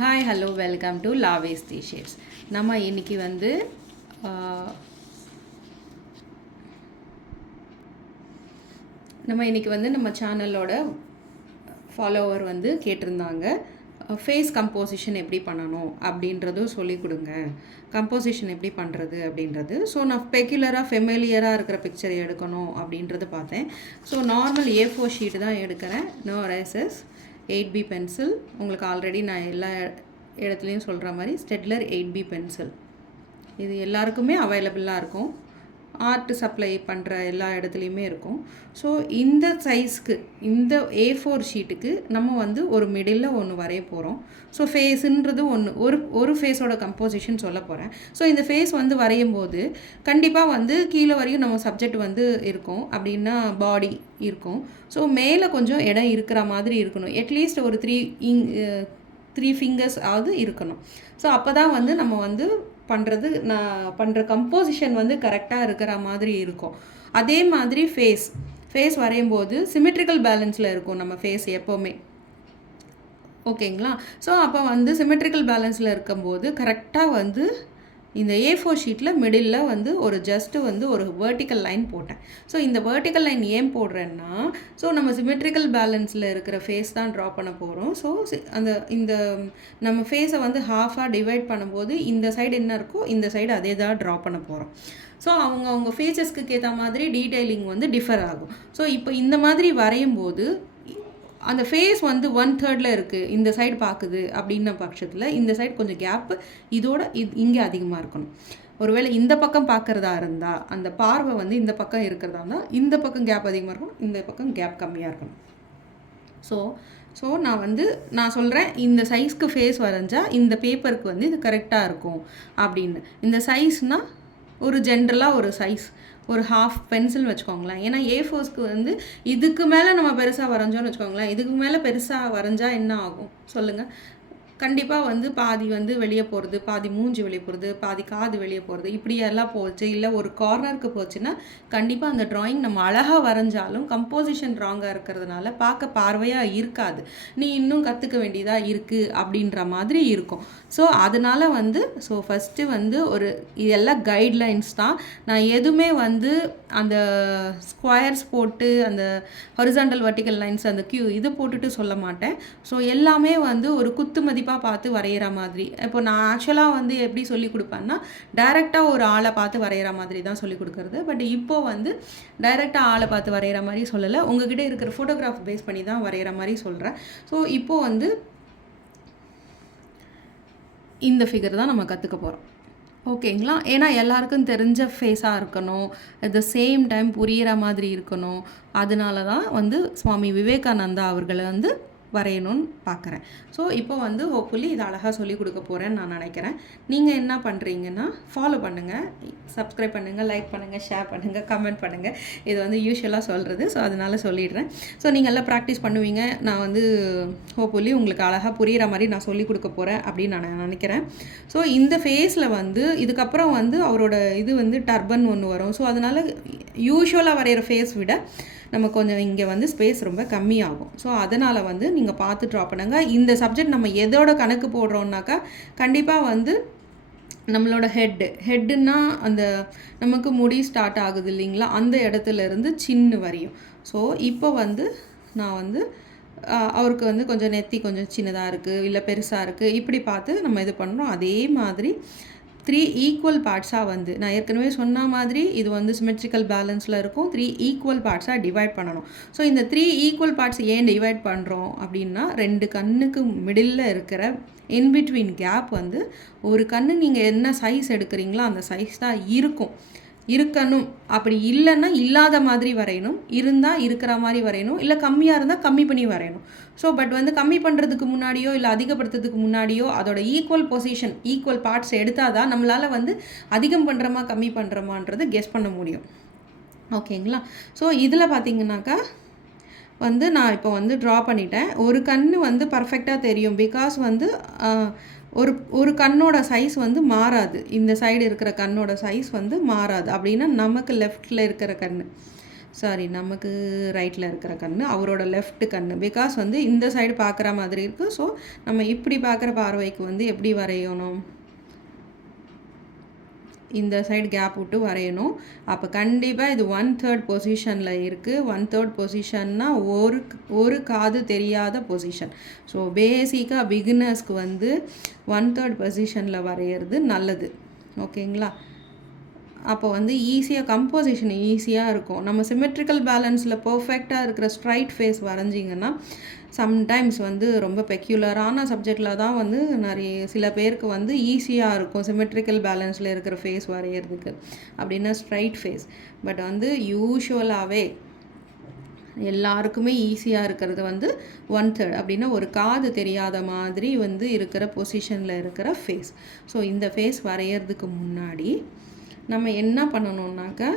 Hi hello welcome to லாவேஸ் the shades. நம்ம இன்றைக்கி வந்து நம்ம சேனலோட ஃபாலோவர் வந்து கேட்டிருந்தாங்க, ஃபேஸ் கம்போசிஷன் எப்படி பண்ணணும் அப்படின்றதும் சொல்லிக் கொடுங்க, கம்போசிஷன் எப்படி பண்ணுறது அப்படின்றது. ஸோ நான் பெக்யுலராக ஃபெமிலியராக இருக்கிற பிக்சர் எடுக்கணும் அப்படின்றது பார்த்தேன். ஸோ நார்மல் A4 ஷீட்டு தான் எடுக்கிறேன், நோ எரேசர்ஸ், 8B பென்சில். உங்களுக்கு ஆல்ரெடி நான் எல்லா இடத்துலையும் சொல்கிற மாதிரி ஸ்டெட்லர் 8B பென்சில் இது எல்லாருக்குமே அவைலபிளாக இருக்கும், ஆர்ட் சப்ளை பண்ணுற எல்லா இடத்துலையுமே இருக்கும். ஸோ இந்த சைஸ்க்கு, இந்த A4 ஷீட்டுக்கு நம்ம வந்து ஒரு மிடில் ஒன்று வரைய போகிறோம். ஸோ ஃபேஸுன்றது ஒரு ஃபேஸோட கம்போசிஷன் சொல்ல போகிறேன். ஸோ இந்த ஃபேஸ் வந்து வரையும் போது கண்டிப்பாக வந்து கீழே வரையும் நம்ம சப்ஜெக்ட் வந்து இருக்கும், அப்படின்னா பாடி இருக்கும். ஸோ மேலே கொஞ்சம் இடம் இருக்கிற மாதிரி இருக்கணும், அட்லீஸ்ட் ஒரு 3 ஃபிங்கர்ஸ் ஆவது இருக்கணும். ஸோ அப்போ தான் வந்து நம்ம வந்து நான் பண்ணுற கம்போசிஷன் வந்து கரெக்டாக இருக்கிற மாதிரி இருக்கும். அதே மாதிரி ஃபேஸ் வரையும் போது சிமெட்ரிக்கல் பேலன்ஸில் இருக்கும் நம்ம ஃபேஸ் எப்போவுமே, ஓகேங்களா? ஸோ அப்போ வந்து சிமெட்ரிக்கல் பேலன்ஸில் இருக்கும்போது கரெக்டாக வந்து இந்த A4 ஷீட்டில் மிடில் வந்து ஒரு வேர்ட்டிக்கல் லைன் போட்டேன். ஸோ இந்த வேர்ட்டிக்கல் லைன் ஏன் போடுறேன்னா, ஸோ நம்ம சிமெட்ரிக்கல் பேலன்ஸில் இருக்கிற ஃபேஸ் தான் ட்ரா பண்ண போகிறோம். ஸோ இந்த நம்ம ஃபேஸை வந்து ஹாஃபாக டிவைட் பண்ணும்போது இந்த சைடு என்ன இருக்கோ இந்த சைடு அதே தான் ட்ரா பண்ண போகிறோம். ஸோ அவங்க ஃபேஸஸ்க்கு ஏற்ற மாதிரி டீட்டெயிலிங் வந்து டிஃபர் ஆகும். ஸோ இப்போ இந்த மாதிரி வரையும் போது அந்த ஃபேஸ் வந்து 1/3 இருக்குது, இந்த சைடு பார்க்குது அப்படின்ன பட்சத்தில் இந்த சைடு கொஞ்சம் கேப்பு இங்கே அதிகமாக இருக்கணும். ஒருவேளை இந்த பக்கம் பார்க்குறதா இருந்தால், அந்த பார்வை வந்து இந்த பக்கம் இருக்கிறதா இருந்தால் இந்த பக்கம் கேப் அதிகமாக இருக்கணும், இந்த பக்கம் கேப் கம்மியாக இருக்கணும். ஸோ நான் சொல்கிறேன், இந்த சைஸ்க்கு ஃபேஸ் வரைஞ்சால் இந்த பேப்பருக்கு வந்து இது கரெக்டாக இருக்கும் அப்படின்னு. இந்த சைஸ்னால் ஒரு ஜென்ரலாக ஒரு சைஸ் ஒரு ஹாஃப் பென்சில் வச்சுக்கோங்களேன். ஏன்னா A4க்கு வந்து இதுக்கு மேலே நம்ம பெருசாக வரைஞ்சோன்னு வச்சுக்கோங்களேன், இதுக்கு மேலே பெருசாக வரைஞ்சா என்ன ஆகும் சொல்லுங்கள்? கண்டிப்பாக வந்து பாதி வந்து வெளியே போகிறது, பாதி மூஞ்சி வெளியே போகிறது, பாதி காது வெளியே போகிறது, இப்படியெல்லாம் போச்சு. இல்லை ஒரு கார்னருக்கு போச்சுன்னா கண்டிப்பாக அந்த ட்ராயிங் நம்ம அழகாக வரைஞ்சாலும் கம்போசிஷன் ராங்காக இருக்கிறதுனால பார்க்க பார்வையாக இருக்காது, நீ இன்னும் கற்றுக்க வேண்டியதாக இருக்குது அப்படின்ற மாதிரி இருக்கும். ஸோ அதனால் வந்து ஃபஸ்ட்டு வந்து இதெல்லாம் கைட்லைன்ஸ் தான். நான் எதுவுமே வந்து அந்த ஸ்கொயர்ஸ் போட்டு அந்த ஹொரிசாண்டல் வெர்டிக்கல் லைன்ஸ் அந்த இது போட்டுட்டு சொல்ல மாட்டேன். ஸோ எல்லாமே வந்து ஒரு குத்து மதிப்பாக பார்த்து வரைகிற மாதிரி. இப்போ நான் ஆக்சுவலாக வந்து எப்படி சொல்லி கொடுப்பேன்னா, டைரெக்டாக ஒரு ஆளை பார்த்து வரைகிற மாதிரி தான் சொல்லி கொடுக்குறது. பட் இப்போது வந்து டைரெக்டாக ஆளை பார்த்து வரைகிற மாதிரி சொல்லலை, உங்ககிட்ட இருக்கிற ஃபோட்டோகிராஃப் பேஸ் பண்ணி தான் வரைகிற மாதிரி சொல்கிறேன். ஸோ இப்போது வந்து இந்த ஃபிகர் தான் நம்ம கற்றுக்க போகிறோம், ஓகேங்களா? ஏன்னா எல்லாருக்கும் தெரிஞ்ச ஃபேஸாக இருக்கணும், அட் த சேம் டைம் புரிகிற மாதிரி இருக்கணும். அதனால தான் வந்து சுவாமி விவேகானந்தா அவர்களை வந்து வரையணும்னு பார்க்குறேன். ஸோ இப்போ வந்து ஹோப்ஃபுல்லி இது அழகாக சொல்லிக் கொடுக்க போகிறேன்னு நான் நினைக்கிறேன். நீங்கள் என்ன பண்ணுறீங்கன்னா ஃபாலோ பண்ணுங்கள், சப்ஸ்கிரைப் பண்ணுங்கள், லைக் பண்ணுங்கள், ஷேர் பண்ணுங்கள், கமெண்ட் பண்ணுங்கள். இது வந்து யூஸ்வலாக சொல்கிறது, ஸோ அதனால் சொல்லிடுறேன். ஸோ நீங்கள் எல்லாம் ப்ராக்டிஸ் பண்ணுவீங்க. நான் வந்து ஹோப்ஃபுல்லி உங்களுக்கு அழகாக புரிகிற மாதிரி நான் சொல்லிக் கொடுக்க போகிறேன் அப்படின்னு நான் நினைக்கிறேன். ஸோ இந்த ஃபேஸில் வந்து இதுக்கப்புறம் வந்து அவரோட இது வந்து டர்பன் ஒன்று வரும். ஸோ அதனால் யூஸ்வலாக வரைகிற ஃபேஸ் விட நம்ம கொஞ்சம் இங்கே வந்து ஸ்பேஸ் ரொம்ப கம்மியாகும். ஸோ அதனால் வந்து நீங்கள் பார்த்து ட்ரா பண்ணுங்கள். இந்த சப்ஜெக்ட் நம்ம எதோட கணக்கு போடுறோம்னாக்கா கண்டிப்பாக வந்து நம்மளோட ஹெட்டுன்னா அந்த நமக்கு முடி ஸ்டார்ட் ஆகுது இல்லைங்களா, அந்த இடத்துலேருந்து சின்ன வரையும். ஸோ இப்போ வந்து நான் வந்து அவருக்கு வந்து கொஞ்சம் நெத்தி கொஞ்சம் சின்னதாக இருக்குது, இல்லை பெருசாக இருக்குது, இப்படி பார்த்து நம்ம இது பண்ணுறோம். அதே மாதிரி 3 ஈக்குவல் பார்ட்ஸாக வந்து நான் ஏற்கனவே சொன்ன மாதிரி இது வந்து சிமெட்ரிக்கல் பேலன்ஸில் இருக்கும். 3 ஈக்குவல் பார்ட்ஸாக டிவைட் பண்ணணும். ஸோ இந்த 3 ஈக்குவல் பார்ட்ஸ் ஏன் டிவைட் பண்ணுறோம் அப்படின்னா, 2 கண்ணுக்கு மிடில் இருக்கிற இன்பிட்வீன் கேப் வந்து ஒரு கண்ணு நீங்கள் என்ன சைஸ் எடுக்கிறீங்களோ அந்த சைஸ் தான் இருக்கணும். அப்படி இல்லைன்னா இல்லாத மாதிரி வரையணும், இருந்தால் இருக்கிற மாதிரி வரையணும், இல்லை கம்மியாக இருந்தால் கம்மி பண்ணி வரையணும். ஸோ பட் வந்து கம்மி பண்ணுறதுக்கு முன்னாடியோ இல்லை அதிகப்படுத்துறதுக்கு முன்னாடியோ அதோட ஈக்குவல் பொசிஷன், ஈக்குவல் பார்ட்ஸ் எடுத்தால் தான் நம்மளால் வந்து அதிகம் பண்ணுறோமா கம்மி பண்ணுறோமான்றது கெஸ் பண்ண முடியும், ஓகேங்களா? ஸோ இதில் பார்த்திங்கனாக்கா வந்து நான் இப்போ வந்து ட்ரா பண்ணிட்டேன். ஒரு கண் வந்து பர்ஃபெக்டாக தெரியும், பிகாஸ் வந்து ஒரு கண்ணோட சைஸ் வந்து மாறாது, இந்த சைடு இருக்கிற கண்ணோட சைஸ் வந்து மாறாது. அப்படின்னா நமக்கு லெஃப்டில் இருக்கிற கண். சாரி, நமக்கு ரைட்டில் இருக்கிற கண், அவரோட லெஃப்ட் கண். பிகாஸ் வந்து இந்த சைடு பார்க்குற மாதிரி இருக்குது. ஸோ நம்ம இப்படி பார்க்குற பார்வைக்கு வந்து எப்படி வரையணும், இந்த சைடு கேப் விட்டு வரையணும். அப்போ கண்டிப்பாக இது 1/3 பொசிஷனில் இருக்குது. 1/3 பொசிஷன்னா ஒரு காது தெரியாத பொசிஷன். ஸோ பேசிக்காக பிகினர்ஸ்க்கு வந்து 1/3 பொசிஷனில் வரைகிறது நல்லது. ஓகேங்களா? அப்போ வந்து ஈஸியாக கம்போசிஷன் ஈஸியாக இருக்கும். நம்ம சிமெட்ரிக்கல் பேலன்ஸில் பர்ஃபெக்டாக இருக்கிற ஸ்ட்ரைட் ஃபேஸ் வரைஞ்சிங்கன்னா சம்டைம்ஸ் வந்து ரொம்ப பெக்யூலரான சப்ஜெக்டில் தான் வந்து சில பேருக்கு வந்து ஈஸியாக இருக்கும் சிமெட்ரிக்கல் பேலன்ஸில் இருக்கிற ஃபேஸ் வரைகிறதுக்கு, அப்படின்னா ஸ்ட்ரைட் ஃபேஸ். பட் வந்து யூஷுவலாகவே எல்லாருக்குமே ஈஸியாக இருக்கிறது வந்து 1/3 அப்படின்னா ஒரு காது தெரியாத மாதிரி வந்து இருக்கிற பொசிஷனில் இருக்கிற ஃபேஸ். ஸோ இந்த ஃபேஸ் வரைகிறதுக்கு முன்னாடி நம்ம என்ன பண்ணணுன்னாக்கா,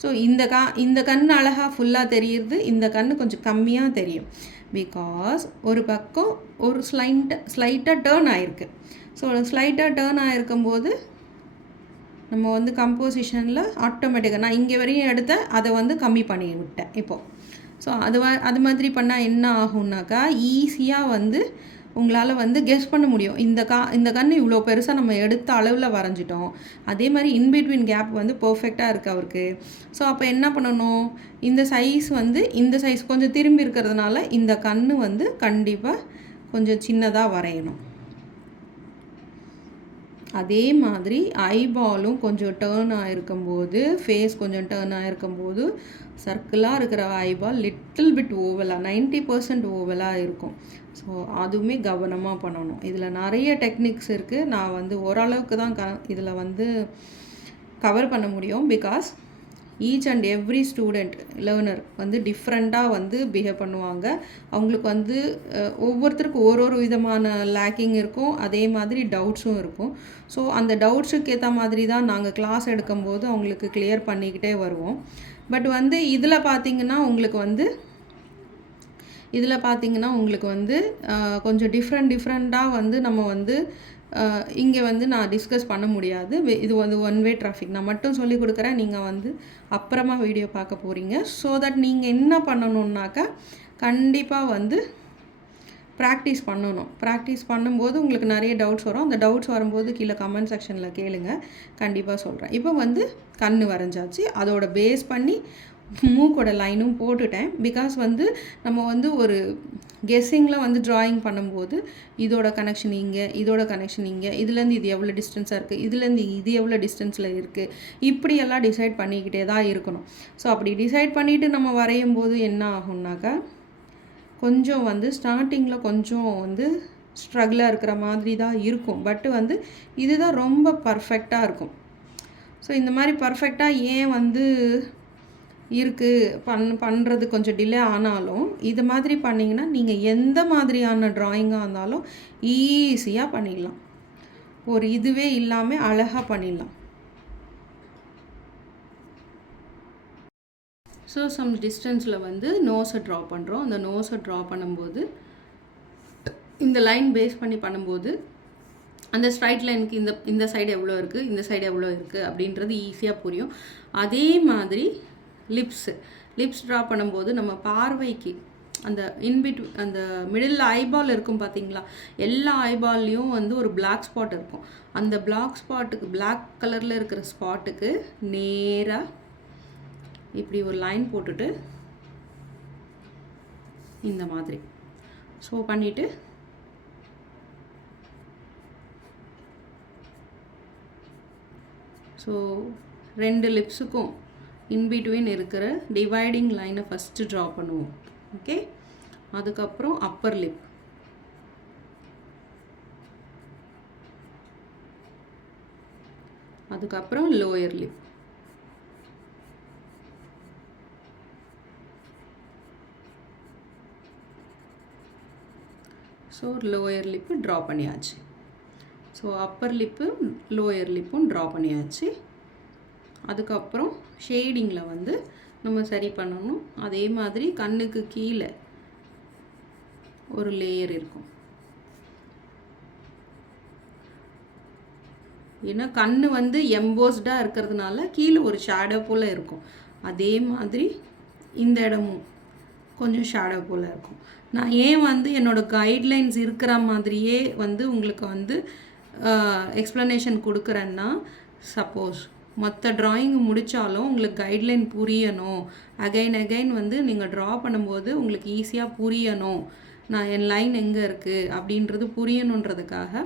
ஸோ இந்த கண் அழகாக ஃபுல்லாக தெரியுது, இந்த கண் கொஞ்சம் கம்மியாக தெரியும். பிகாஸ் ஒரு பக்கம் ஒரு ஸ்லைட்டாக டேர்ன் ஆகிருக்கு. ஸோ ஸ்லைட்டாக டேர்ன் ஆகிருக்கும்போது நம்ம வந்து கம்போசிஷனில் ஆட்டோமேட்டிக்காக நான் இங்கே வரையும் எடுத்தேன், அதை வந்து கம்மி பண்ணி விட்டேன் இப்போது. ஸோ அது மாதிரி பண்ணால் என்ன ஆகும்னாக்கா, ஈஸியாக வந்து உங்களால் வந்து கெஸ் பண்ண முடியும். இந்த கண் இவ்வளோ பெருசாக நம்ம எடுத்த அளவில் வரைஞ்சிட்டோம், அதே மாதிரி இன்பிட்வீன் கேப் வந்து பர்ஃபெக்டாக இருக்குது அவருக்கு. ஸோ அப்போ என்ன பண்ணணும், இந்த சைஸ் கொஞ்சம் திரும்பி இருக்கிறதுனால இந்த கண் வந்து கண்டிப்பாக கொஞ்சம் சின்னதாக வரையணும். அதே மாதிரி ஐபாலும் கொஞ்சம் டேர்ன் ஆகிருக்கும்போது, ஃபேஸ் கொஞ்சம் டேர்ன் ஆகிருக்கும்போது சர்க்கிளாக இருக்கிற ஐபால் லிட்டில் பிட் ஓவலாக 90% ஓவலாக இருக்கும். ஸோ அதுவுமே கவனமாக பண்ணணும். இதில் நிறைய டெக்னிக்ஸ் இருக்குது. நான் வந்து ஓரளவுக்கு தான் இதில் வந்து கவர் பண்ண முடியும். Because each and every student learner வந்து டிஃப்ரெண்ட்டாக வந்து பிஹேவ் பண்ணுவாங்க. அவங்களுக்கு வந்து ஒவ்வொருத்தருக்கும் ஒரு விதமான லேக்கிங் இருக்கும், அதே மாதிரி டவுட்ஸும் இருக்கும். ஸோ அந்த டவுட்ஸுக்கு ஏற்ற மாதிரி தான் நாங்கள் கிளாஸ் எடுக்கும்போது அவங்களுக்கு கிளியர் பண்ணிக்கிட்டே வருவோம். பட் வந்து இதில் பார்த்திங்கன்னா உங்களுக்கு வந்து கொஞ்சம் டிஃப்ரெண்ட்டாக வந்து நம்ம வந்து இங்கே வந்து நான் டிஸ்கஸ் பண்ண முடியாது. இது வந்து ஒன் வே டிராஃபிக். நான் மட்டும் சொல்லி கொடுக்குறேன், நீங்கள் வந்து அப்புறமா வீடியோ பார்க்க போகிறீங்க. ஸோ தட் நீங்கள் என்ன பண்ணணுன்னாக்கா, கண்டிப்பாக வந்து ப்ராக்டிஸ் பண்ணணும். ப்ராக்டிஸ் பண்ணும்போது உங்களுக்கு நிறைய டவுட்ஸ் வரும். அந்த டவுட்ஸ் வரும்போது கீழே கமெண்ட் செக்ஷனில் கேளுங்க, கண்டிப்பாக சொல்கிறேன். இப்போ வந்து கண் வரைஞ்சாச்சு, அதோட பேஸ் பண்ணி மூக்கோட லைனும் போட்டுட்டேன். பிகாஸ் வந்து நம்ம வந்து ஒரு கெஸ்ஸிங்கில் வந்து ட்ராயிங் பண்ணும்போது இதோட கனெக்ஷன் இங்கே, இதோட கனெக்ஷன் இங்கே, இதுலேருந்து இது எவ்வளோ டிஸ்டன்ஸாக இருக்குது, இதுலேருந்து இது எவ்வளோ டிஸ்டன்ஸில் இருக்குது, இப்படியெல்லாம் டிசைட் பண்ணிக்கிட்டே தான் இருக்கணும். ஸோ அப்படி டிசைட் பண்ணிவிட்டு நம்ம வரையும் போது என்ன ஆகும்னாக்கா, கொஞ்சம் வந்து ஸ்டார்டிங்கில் கொஞ்சம் வந்து ஸ்ட்ரகிளாக இருக்கிற மாதிரி தான் இருக்கும். பட்டு வந்து இதுதான் ரொம்ப பர்ஃபெக்டாக இருக்கும். ஸோ இந்த மாதிரி பர்ஃபெக்டாக ஏன் வந்து பண்ணுறது கொஞ்சம் டிலே ஆனாலும், இது மாதிரி பண்ணிங்கன்னா நீங்கள் எந்த மாதிரியான ட்ராயிங்காக இருந்தாலும் ஈஸியாக பண்ணிடலாம். ஒரு இதுவே இல்லாமல் அழகாக பண்ணிடலாம். ஸோ சம் டிஸ்டன்ஸில் வந்து நோஸை ட்ரா பண்ணுறோம். அந்த நோஸை ட்ரா பண்ணும்போது இந்த லைன் பேஸ் பண்ணி பண்ணும்போது அந்த ஸ்ட்ரைட் லைனுக்கு இந்த சைடு எவ்வளோ இருக்குது, இந்த சைடு எவ்வளோ இருக்குது அப்படின்றது ஈஸியாக புரியும். அதே மாதிரி லிப்ஸ் ட்ரா பண்ணும்போது நம்ம பார்வைக்கு அந்த அந்த மிடில் ஐபால் இருக்கும் பார்த்தீங்களா, எல்லா ஐபால்லையும் வந்து ஒரு பிளாக் ஸ்பாட் இருக்கும். அந்த பிளாக் கலரில் இருக்கிற ஸ்பாட்டுக்கு நேராக இப்படி ஒரு லைன் போட்டுட்டு இந்த மாதிரி ஸோ பண்ணிவிட்டு ஸோ 2 லிப்ஸுக்கும் இன்பிட்வீன் இருக்கிற டிவைடிங் லைனை ஃபஸ்ட்டு ட்ரா பண்ணுவோம். ஓகே, அதுக்கப்புறம் அப்பர் லிப், அதுக்கப்புறம் lower lip, so lower lip draw பண்ணியாச்சு. ஸோ அப்பர் லிப்பு லோயர் லிப்பும் ட்ரா பண்ணியாச்சு. அதுக்கப்புறம் ஷேடிங்கில் வந்து நம்ம சரி பண்ணணும். அதே மாதிரி கண்ணுக்கு கீழே ஒரு லேயர் இருக்கும். ஏன்னா கண் வந்து எம்போஸ்டாக இருக்கிறதுனால கீழே ஒரு ஷேடோ போல் இருக்கும். அதே மாதிரி இந்த இடமும் கொஞ்சம் ஷேடோ போல் இருக்கும். நான் ஏன் வந்து என்னோடய கைட்லைன்ஸ் இருக்கிற மாதிரியே வந்து உங்களுக்கு வந்து எக்ஸ்ப்ளனேஷன் கொடுக்குறேன்னா, சப்போஸ் மற்ற ட்ராயிங் முடித்தாலும் உங்களுக்கு கைட்லைன் புரியணும், அகைன் வந்து நீங்கள் ட்ரா பண்ணும்போது உங்களுக்கு ஈஸியாக புரியணும், நான் என் லைன் எங்கே இருக்குது அப்படின்றது புரியணுன்றதுக்காக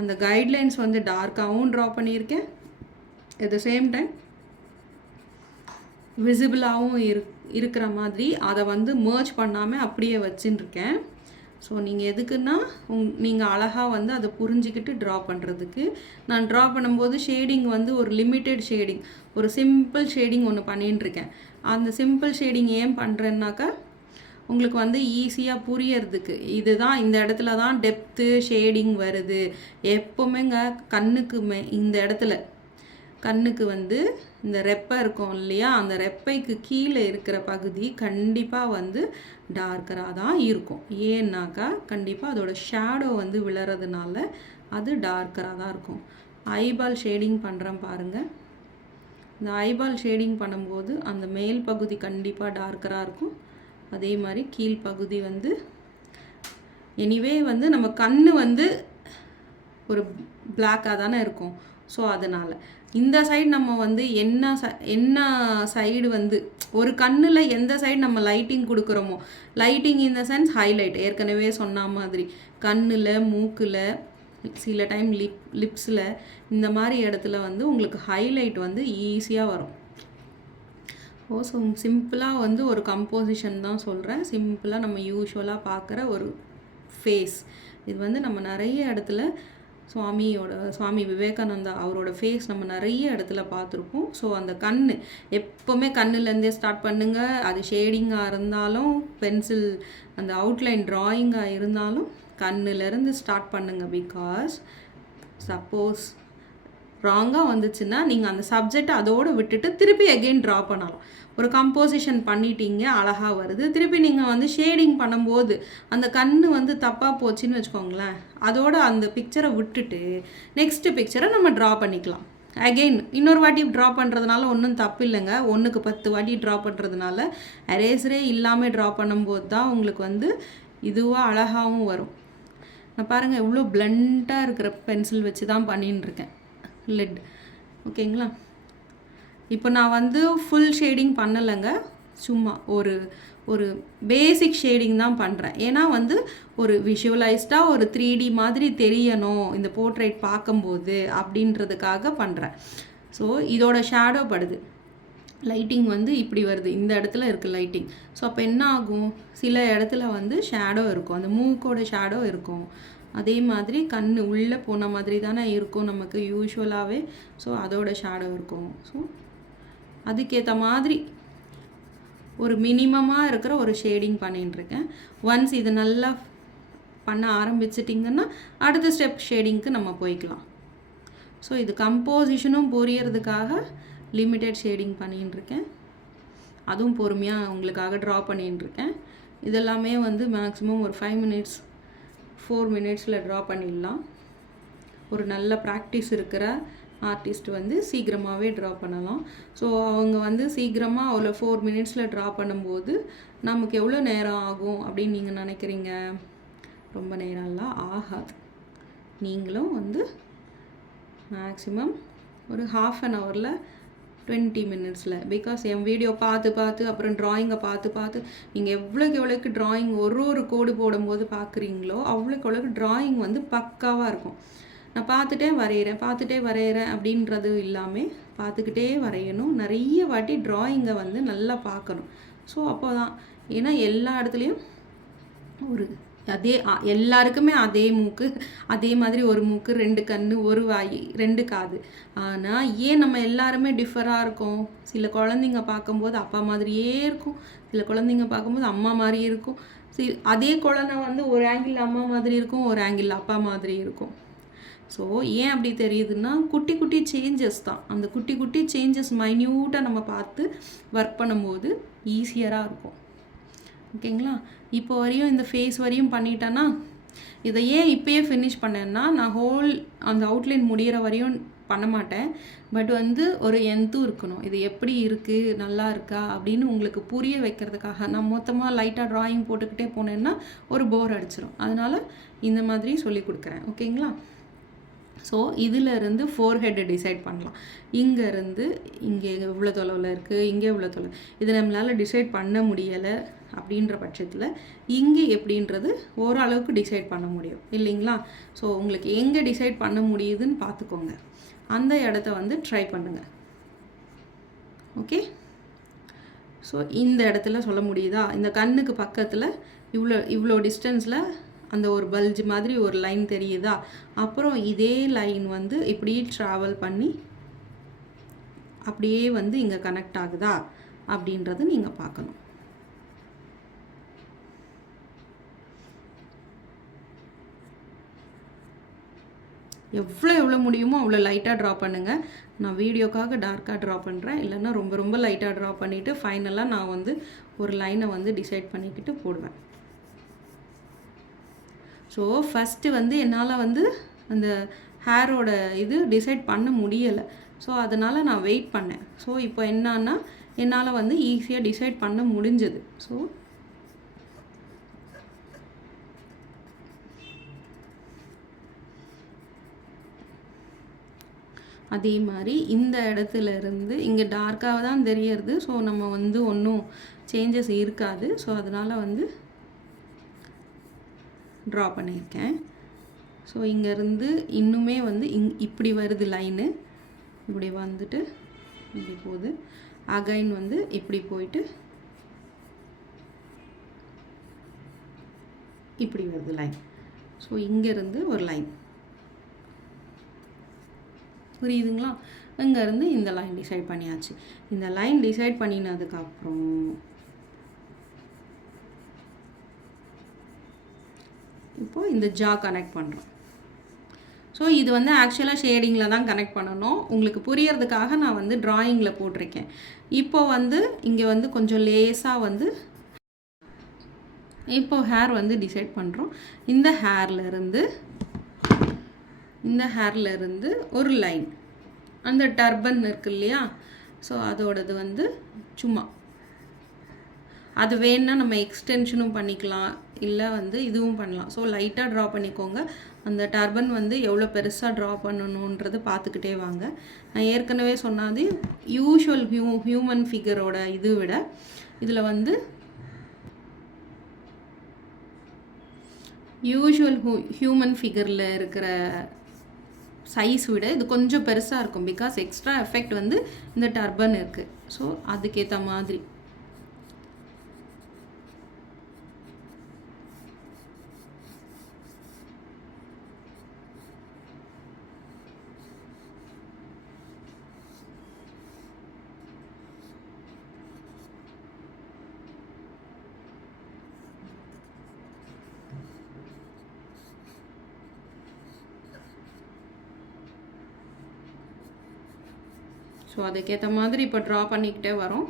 அந்த கைட்லைன்ஸ் வந்து டார்க்காகவும் ட்ரா பண்ணியிருக்கேன். அட் த சேம் டைம் விசிபிளாகவும் இருக்கிற மாதிரி அதை வந்து மர்ஜ் பண்ணாமல் அப்படியே வச்சுருக்கேன். ஸோ நீங்கள் எதுக்குன்னா நீங்கள் அழகாக வந்து அதை புரிஞ்சிக்கிட்டு ட்ரா பண்ணுறதுக்கு. நான் ட்ரா பண்ணும்போது ஷேடிங் வந்து ஒரு லிமிட்டெட் ஷேடிங், ஒரு சிம்பிள் ஷேடிங் ஒன்று பண்ணிட்டுருக்கேன். அந்த சிம்பிள் ஷேடிங் ஏன் பண்ணுறேன்னாக்கா உங்களுக்கு வந்து ஈஸியாக புரியறதுக்கு. இதுதான் இந்த இடத்துல தான் டெப்த்து ஷேடிங் வருது. எப்போவுமேங்க கண்ணுக்கு இந்த இடத்துல கண்ணுக்கு வந்து இந்த ரெப்பை இருக்கும் இல்லையா, அந்த ரெப்பைக்கு கீழே இருக்கிற பகுதி கண்டிப்பாக வந்து டார்க்கராக தான் இருக்கும். ஏன்னாக்கா கண்டிப்பாக அதோட ஷேடோ வந்து விழறதுனால அது டார்க்கராக தான் இருக்கும். ஐபால் ஷேடிங் பண்ணுறேன் பாருங்கள். இந்த ஐபால் ஷேடிங் பண்ணும்போது அந்த மேல் பகுதி கண்டிப்பாக டார்க்கராக இருக்கும். அதே மாதிரி கீழ்ப்பகுதி வந்து எனிவே வந்து நம்ம கண் வந்து ஒரு பிளாக்காக தானே இருக்கும். ஸோ அதனால் இந்த சைடு நம்ம வந்து என்ன சைடு வந்து ஒரு கண்ணில் எந்த சைடு நம்ம லைட்டிங் கொடுக்குறோமோ, lighting in the sense highlight, ஏற்கனவே சொன்ன மாதிரி கண்ணில், மூக்கில், சில டைம் லிப்ஸில், இந்த மாதிரி இடத்துல வந்து உங்களுக்கு ஹைலைட் வந்து ஈஸியாக வரும். ஸோ சிம்பிளாக வந்து ஒரு கம்போசிஷன் தான் சொல்கிறேன். சிம்பிளாக நம்ம யூஸ்வலாக பார்க்குற ஒரு ஃபேஸ். இது வந்து நம்ம நிறைய இடத்துல சுவாமி விவேகானந்தா அவரோட ஃபேஸ் நம்ம நிறைய இடத்துல பார்த்துருப்போம். ஸோ அந்த கண் எப்போவுமே கண்ணுலேருந்தே ஸ்டார்ட் பண்ணுங்கள். அது ஷேடிங்காக இருந்தாலும், பென்சில் அந்த அவுட்லைன் ட்ராயிங்காக இருந்தாலும் கண்ணுலேருந்து ஸ்டார்ட் பண்ணுங்கள். பிகாஸ் சப்போஸ் ராங்காக வந்துச்சுன்னா நீங்கள் அந்த சப்ஜெக்டை அதோடு விட்டுட்டு திருப்பி அகெயின் ட்ரா பண்ணலாம். ஒரு கம்போசிஷன் பண்ணிட்டீங்க, அழகாக வருது, திருப்பி நீங்கள் வந்து ஷேடிங் பண்ணும்போது அந்த கண் வந்து தப்பாக போச்சுன்னு வச்சுக்கோங்களேன், அதோட அந்த பிக்சரை விட்டுட்டு நெக்ஸ்ட்டு பிக்சரை நம்ம ட்ரா பண்ணிக்கலாம். அகெயின் இன்னொரு வாட்டி ட்ரா பண்ணுறதுனால ஒன்றும் தப்பு இல்லைங்க. 1க்கு 10 வாட்டி ட்ரா பண்ணுறதுனால எரேசரே இல்லாமல் ட்ரா பண்ணும்போது தான் உங்களுக்கு வந்து இதுவாக அழகாகவும் வரும். நான் பாருங்கள் எவ்வளோ பிளண்ட்டாக இருக்கிற பென்சில் வச்சு தான் பண்ணின்னு இருக்கேன், லெட். ஓகேங்களா? இப்போ நான் வந்து ஃபுல் ஷேடிங் பண்ணலைங்க, சும்மா ஒரு பேசிக் ஷேடிங் தான் பண்ணுறேன். ஏன்னா வந்து ஒரு விஷுவலைஸ்டாக ஒரு 3D மாதிரி தெரியணும் இந்த போர்ட்ரேட் பார்க்கும்போது அப்படின்றதுக்காக பண்ணுறேன். ஸோ இதோட ஷேடோ படுது, லைட்டிங் வந்து இப்படி வருது, இந்த இடத்துல இருக்குது லைட்டிங். ஸோ அப்போ என்ன ஆகும், சில இடத்துல வந்து ஷேடோ இருக்கும், அந்த மூக்கோட ஷேடோ இருக்கும். அதே மாதிரி கண் உள்ளே போன மாதிரி தானே இருக்கும் நமக்கு யூஸ்வலாகவே. ஸோ அதோட ஷேடோ இருக்கும். ஸோ அதுக்கேற்ற மாதிரி ஒரு மினிமமாக இருக்கிற ஒரு ஷேடிங் பண்ணிட்டுருக்கேன். ஒன்ஸ் இது நல்லா பண்ண ஆரம்பிச்சிட்டிங்கன்னா அடுத்த ஸ்டெப் ஷேடிங்க்கு நம்ம போய்க்கலாம். ஸோ இது கம்போசிஷனும் புரியறதுக்காக லிமிட்டட் ஷேடிங் பண்ணிட்டுருக்கேன். அதுவும் பொறுமையாக உங்களுக்காக ட்ரா பண்ணிட்டுருக்கேன். இதெல்லாமே வந்து மேக்ஸிமம் ஒரு 5 மினிட்ஸ் 4 மினிட்ஸில் ட்ரா பண்ணிடலாம். ஒரு நல்ல ப்ராக்டிஸ் இருக்கிற ஆர்டிஸ்ட் வந்து சீக்கிரமாகவே ட்ரா பண்ணலாம். ஸோ அவங்க வந்து சீக்கிரமாக அவ்வளோ 4 மினிட்ஸில் ட்ரா பண்ணும்போது நமக்கு எவ்வளோ நேரம் ஆகும் அப்படின்னு நீங்கள் நினைக்கிறீங்க? ரொம்ப நேரம்லாம் ஆகாது. நீங்களும் வந்து மேக்ஸிமம் ஒரு ½ அன் ஹவரில் 20 மினிட்ஸில், பிகாஸ் என் வீடியோ பார்த்து அப்புறம் ட்ராயிங்கை பார்த்து நீங்கள் எவ்வளோக்கு ட்ராயிங் ஒரு கோடு போடும்போது பார்க்குறீங்களோ அவ்வளோக்கு ட்ராயிங் வந்து பக்காவாக இருக்கும். நான் பார்த்துட்டே வரைகிறேன் அப்படின்றது இல்லாமல் பார்த்துக்கிட்டே வரையணும். நிறைய வாட்டி ட்ராயிங்கை வந்து நல்லா பார்க்கணும். ஸோ அப்போ தான், ஏன்னா எல்லா இடத்துலையும் எல்லாருக்குமே அதே மூக்கு, அதே மாதிரி ஒரு மூக்கு, 2 கண், ஒரு வாய், 2 காது. ஆனால் ஏன் நம்ம எல்லாருமே டிஃபராக இருக்கோம்? சில குழந்தைங்க பார்க்கும்போது அப்பா மாதிரியே இருக்கும், சில குழந்தைங்க பார்க்கும்போது அம்மா மாதிரி இருக்கும். அதே குழந்தை வந்து ஒரு ஆங்கிள் அம்மா மாதிரி இருக்கும், ஒரு ஆங்கிள் அப்பா மாதிரி இருக்கும். ஸோ ஏன் அப்படி தெரியுதுன்னா குட்டி சேஞ்சஸ் தான். அந்த குட்டி சேஞ்சஸ் மைன்யூட்டாக நம்ம பார்த்து ஒர்க் பண்ணும்போது ஈஸியராக இருக்கும். ஓகேங்களா? இப்போ வரையும் இந்த ஃபேஸ் வரையும் பண்ணிட்டேன்னா இதை ஏன் இப்போயே ஃபினிஷ் பண்ணேன்னா, நான் அந்த அவுட்லைன் முடிகிற வரையும் பண்ண மாட்டேன். பட் வந்து ஒரு எந்தும் இருக்கணும். இது எப்படி இருக்குது, நல்லா இருக்கா அப்படின்னு உங்களுக்கு புரிய வைக்கிறதுக்காக. நான் மொத்தமாக லைட்டாக ட்ராயிங் போட்டுக்கிட்டே போனேன்னா ஒரு போர் அடிச்சிடும். அதனால் இந்த மாதிரி சொல்லி கொடுக்குறேன். ஓகேங்களா? ஸோ இதிலேருந்து ஃபோர்ஹெட்டை டிசைட் பண்ணலாம். இங்கேருந்து இங்கே எவ்வளோ தொலைவில் இருக்குது, இங்கே எவ்வளோ தொலைவு, இது நம்மளால் டிசைட் பண்ண முடியலை அப்படின்ற பட்சத்தில் இங்கே எப்படின்றது ஓரளவுக்கு டிசைட் பண்ண முடியும் இல்லைங்களா? ஸோ உங்களுக்கு எங்கே டிசைட் பண்ண முடியுதுன்னு பார்த்துக்கோங்க. அந்த இடத்த வந்து ட்ரை பண்ணுங்கள். ஓகே? ஸோ இந்த இடத்துல சொல்ல முடியுதா, இந்த கண்ணுக்கு பக்கத்தில் இவ்வளோ டிஸ்டன்ஸில் அந்த ஒரு பல்ஜ் மாதிரி ஒரு லைன் தெரியுதா? அப்புறம் இதே லைன் வந்து இப்படி ட்ராவல் பண்ணி அப்படியே வந்து இங்கே கனெக்ட் ஆகுதா அப்படின்றது நீங்கள் பார்க்கணும். எவ்வளோ முடியுமோ அவ்வளோ லைட்டாக ட்ரா பண்ணுங்கள். நான் வீடியோக்காக டார்க்காக ட்ரா பண்ணுறேன். இல்லைன்னா ரொம்ப லைட்டாக ட்ரா பண்ணிவிட்டு ஃபைனலாக நான் வந்து ஒரு லைனை வந்து டிசைட் பண்ணிக்கிட்டு போடுவேன். ஸோ ஃபஸ்ட்டு வந்து என்னால் வந்து அந்த ஹேரோட இது டிசைட் பண்ண முடியலை. ஸோ அதனால் நான் வெயிட் பண்ணேன். ஸோ இப்போ என்னன்னா என்னால் வந்து ஈஸியாக டிசைட் பண்ண முடிஞ்சது. ஸோ அதே மாதிரி இந்த இடத்துல இருந்து இங்கே டார்க்காக தான் தெரியறது. ஸோ நம்ம வந்து ஒன்றும் சேஞ்சஸ் இருக்காது. ஸோ அதனால் வந்து ட்ரா பண்ணியிருக்கேன். ஸோ இங்கேருந்து இன்னுமே வந்து இப்படி வருது லைனு, இப்படி வந்துட்டு இப்படி போகுது. அகைன் வந்து இப்படி போயிட்டு இப்படி வருது லைன். ஸோ இங்கேருந்து ஒரு லைன் புரியுதுங்களா? இங்கேருந்து இந்த லைன் டிசைட் பண்ணியாச்சு. இந்த லைன் டிசைட் பண்ணினதுக்கப்புறம் இப்போது இந்த ஜா கனெக்ட் பண்ணுறோம். ஸோ இது வந்து ஆக்சுவலாக ஷேடிங்கில் தான் கனெக்ட் பண்ணணும். உங்களுக்கு புரியறதுக்காக நான் வந்து ட்ராயிங்கில் போட்டிருக்கேன். இப்போ வந்து இங்கே வந்து கொஞ்சம் லேஸாக வந்து இப்போ ஹேர் வந்து டிசைட் பண்ணுறோம். இந்த ஹேர்லேருந்து ஒரு லைன், அந்த டர்பன் இருக்கு இல்லையா, ஸோ அதோடது வந்து சும்மா அது வேணுன்னா நம்ம எக்ஸ்டென்ஷனும் பண்ணிக்கலாம், இல்லை வந்து இதுவும் பண்ணலாம். ஸோ லைட்டாக ட்ரா பண்ணிக்கோங்க. அந்த டர்பன் வந்து எவ்வளோ பெருசாக ட்ரா பண்ணணுன்றது பார்த்துக்கிட்டே வாங்க. நான் ஏற்கனவே சொன்னாது யூஷுவல் ஹியூமன் ஃபிகரோட இது விட இதில் வந்து யூஷுவல் ஹியூமன் ஃபிகரில் இருக்கிற சைஸ் விட இது கொஞ்சம் பெருசாக இருக்கும். பிகாஸ் எக்ஸ்ட்ரா எஃபெக்ட் வந்து இந்த டர்பன் இருக்குது. ஸோ அதுக்கேற்ற மாதிரி அதுக்கேற்ற மாதிரி இப்போ ட்ரா பண்ணிக்கிட்டே வரோம்.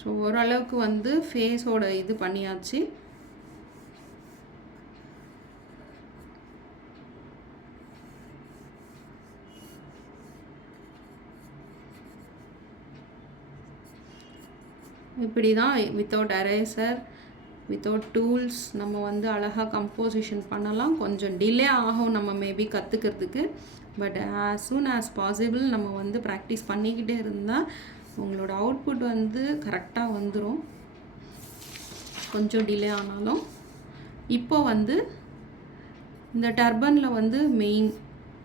ஸோ ஓரளவுக்கு வந்து ஃபேஸோட இது பண்ணியாச்சு. இப்படி தான் வித்தவுட் எரேசர், வித்தவுட் டூல்ஸ் நம்ம வந்து அழகாக கம்போசிஷன் பண்ணலாம். கொஞ்சம் டிலே ஆகும் நம்ம மேபி கற்றுக்கிறதுக்கு. But as soon as possible நம்ம வந்து ப்ராக்டிஸ் பண்ணிக்கிட்டே இருந்தால் உங்களோட அவுட்புட் வந்து கரெக்டாக வந்துடும். கொஞ்சம் டிலே ஆனாலும். இப்போ வந்து இந்த டர்பனில் வந்து மெயின்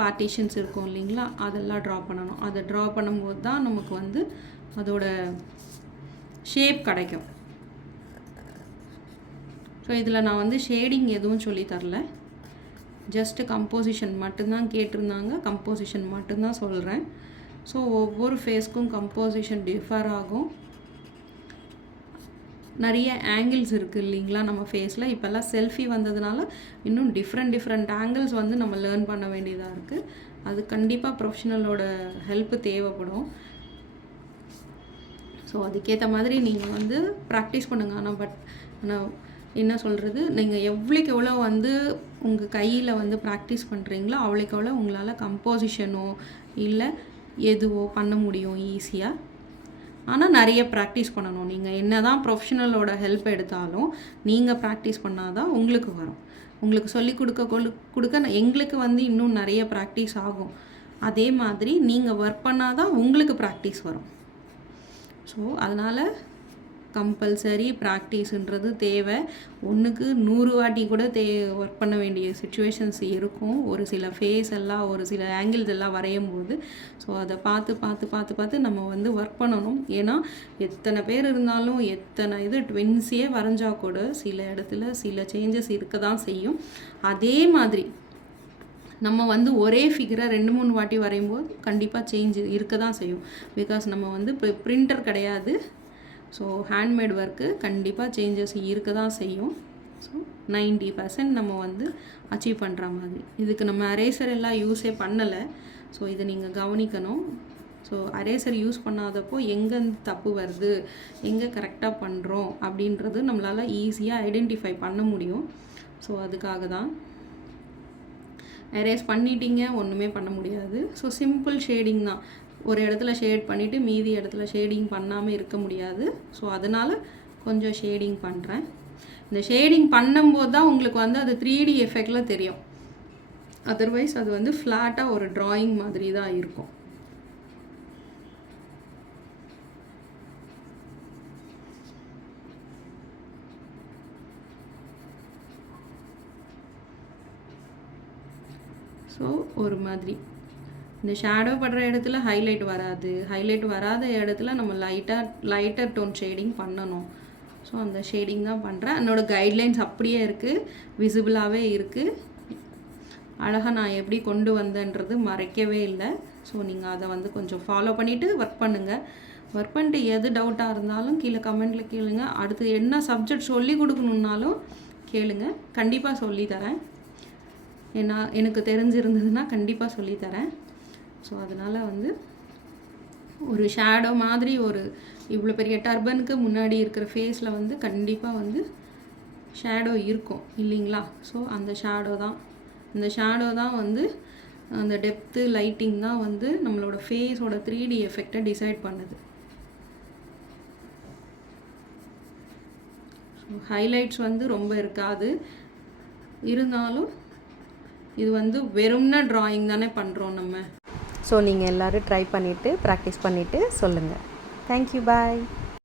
பார்ட்டிஷன்ஸ் இருக்கும் இல்லைங்களா, அதெல்லாம் ட்ரா பண்ணணும். அதை ட்ரா பண்ணும்போது தான் நமக்கு வந்து அதோட ஷேப் கிடைக்கும். ஸோ இதில் நான் வந்து ஷேடிங் எதுவும் சொல்லி தரல, ஜஸ்ட்டு கம்போசிஷன் மட்டும்தான் கேட்டிருந்தாங்க. கம்போசிஷன் மட்டும்தான் சொல்கிறேன். ஸோ ஒவ்வொரு ஃபேஸ்க்கும் கம்போசிஷன் டிஃபர் ஆகும். நிறைய ஆங்கிள்ஸ் இருக்குது இல்லைங்களா நம்ம ஃபேஸில். இப்போல்லாம் செல்ஃபி வந்ததுனால இன்னும் டிஃப்ரெண்ட் ஆங்கிள்ஸ் வந்து நம்ம லேர்ன் பண்ண வேண்டியதாக இருக்குது. அது கண்டிப்பாக ப்ரொஃபஷ்னலோட ஹெல்ப்பு தேவைப்படும். ஸோ அதுக்கேற்ற மாதிரி நீங்கள் வந்து ப்ராக்டிஸ் பண்ணுங்கள். ஆனால் என்ன சொல்கிறது, நீங்கள் எவ்வளோக்கு எவ்வளோ வந்து உங்கள் கையில் வந்து ப்ராக்டிஸ் பண்ணுறீங்களோ அவ்வளோக்கு எவ்வளோ உங்களால் கம்போசிஷனோ இல்லை எதுவோ பண்ண முடியும் ஈஸியாக. ஆனால் நிறைய ப்ராக்டிஸ் பண்ணணும். நீங்கள் என்ன தான் ப்ரொஃபஷனலோட ஹெல்ப் எடுத்தாலும் நீங்கள் ப்ராக்டிஸ் பண்ணால் தான் உங்களுக்கு வரும். உங்களுக்கு சொல்லிக் கொடுக்க எங்களுக்கு வந்து இன்னும் நிறைய ப்ராக்டிஸ் ஆகும். அதே மாதிரி நீங்கள் ஒர்க் பண்ணால் தான் உங்களுக்கு ப்ராக்டிஸ் வரும். ஸோ அதனால் கம்பல்சரி ப்ராக்டிஸுன்றது தேவை. ஒன்றுக்கு 100 வாட்டி கூட ஒர்க் பண்ண வேண்டிய சுச்சுவேஷன்ஸ் இருக்கும். ஒரு சில ஃபேஸ் எல்லாம் ஒரு சில ஆங்கிள்ஸ் எல்லாம் வரையும் போது. ஸோ அதை பார்த்து பார்த்து பார்த்து பார்த்து நம்ம வந்து ஒர்க் பண்ணணும். ஏன்னா எத்தனை பேர் இருந்தாலும் எத்தனை ட்வின்ஸையே வரைஞ்சா கூட சில இடத்துல சில சேஞ்சஸ் இருக்க தான் செய்யும். அதே மாதிரி நம்ம வந்து ஒரே ஃபிகரை 2-3 வாட்டி வரையும்போது கண்டிப்பாக சேஞ்ச் இருக்க தான் செய்யும். பிகாஸ் நம்ம வந்து இப்போ பிரிண்டர் கிடையாது. ஸோ ஹேண்ட்மேட் ஒர்க்கு கண்டிப்பாக சேஞ்சஸ் இருக்க தான் செய்யும். ஸோ 90% நம்ம வந்து அச்சீவ் பண்ணுற மாதிரி. இதுக்கு நம்ம அரேசர் எல்லாம் யூஸே பண்ணலை. ஸோ இதை நீங்கள் கவனிக்கணும். ஸோ அரேசர் யூஸ் பண்ணாதப்போ எங்கே தப்பு வருது, எங்கே கரெக்டாக பண்ணுறோம் அப்படின்றது நம்மளால் ஈஸியாக ஐடென்டிஃபை பண்ண முடியும். ஸோ அதுக்காக தான். எரேஸ் பண்ணிட்டீங்க, ஒன்றுமே பண்ண முடியாது. ஸோ சிம்பிள் ஷேடிங் தான். ஒரு இடத்துல ஷேட் பண்ணிவிட்டு மீதி இடத்துல ஷேடிங் பண்ணாமல் இருக்க முடியாது. ஸோ அதனால் கொஞ்சம் ஷேடிங் பண்ணுறேன். இந்த ஷேடிங் பண்ணும்போது தான் உங்களுக்கு வந்து அது 3D எஃபெக்டில் தெரியும். அதர்வைஸ் அது வந்து ஃப்ளாட்டாக ஒரு ட்ராயிங் மாதிரி தான் இருக்கும். ஸோ ஒரு மாதிரி இந்த ஷேடோ படுற இடத்துல ஹைலைட் வராது. ஹைலைட் வராத இடத்துல நம்ம லைட்டர் டோன் ஷேடிங் பண்ணணும். ஸோ அந்த ஷேடிங் தான் பண்ணுறேன். என்னோடய கைட்லைன்ஸ் அப்படியே இருக்குது, விசிபிளாகவே இருக்குது. அழகாக நான் எப்படி கொண்டு வந்தேன்றது மறைக்கவே இல்லை. ஸோ நீங்கள் அதை வந்து கொஞ்சம் ஃபாலோ பண்ணிவிட்டு ஒர்க் பண்ணுங்கள். ஒர்க் பண்ணிட்டு எது டவுட்டாக இருந்தாலும் கீழே கமெண்ட்டில் கேளுங்க. அடுத்து என்ன சப்ஜெக்ட் சொல்லி கொடுக்கணுன்னாலும் கேளுங்க, கண்டிப்பாக சொல்லித்தரேன். ஏன்னா எனக்கு தெரிஞ்சிருந்ததுன்னா கண்டிப்பாக சொல்லித்தரேன். ஸோ அதனால் வந்து ஒரு ஷேடோ மாதிரி ஒரு இவ்வளோ பெரிய டர்பனுக்கு முன்னாடி இருக்கிற ஃபேஸில் வந்து கண்டிப்பாக வந்து ஷேடோ இருக்கும் இல்லைங்களா? ஸோ அந்த ஷேடோ தான் வந்து அந்த டெப்த்து லைட்டிங் தான் வந்து நம்மளோட ஃபேஸோட 3D எஃபெக்டை டிசைட் பண்ணுது. ஸோ ஹைலைட்ஸ் வந்து ரொம்ப இருக்காது. இருந்தாலும் இது வந்து வெறும்னா ட்ராயிங் தானே பண்ணுறோம் நம்ம. ஸோ நீங்கள் எல்லோரும் ட்ரை பண்ணிவிட்டு ப்ராக்டிஸ் பண்ணிவிட்டு சொல்லுங்கள். தேங்க்யூ, பாய்.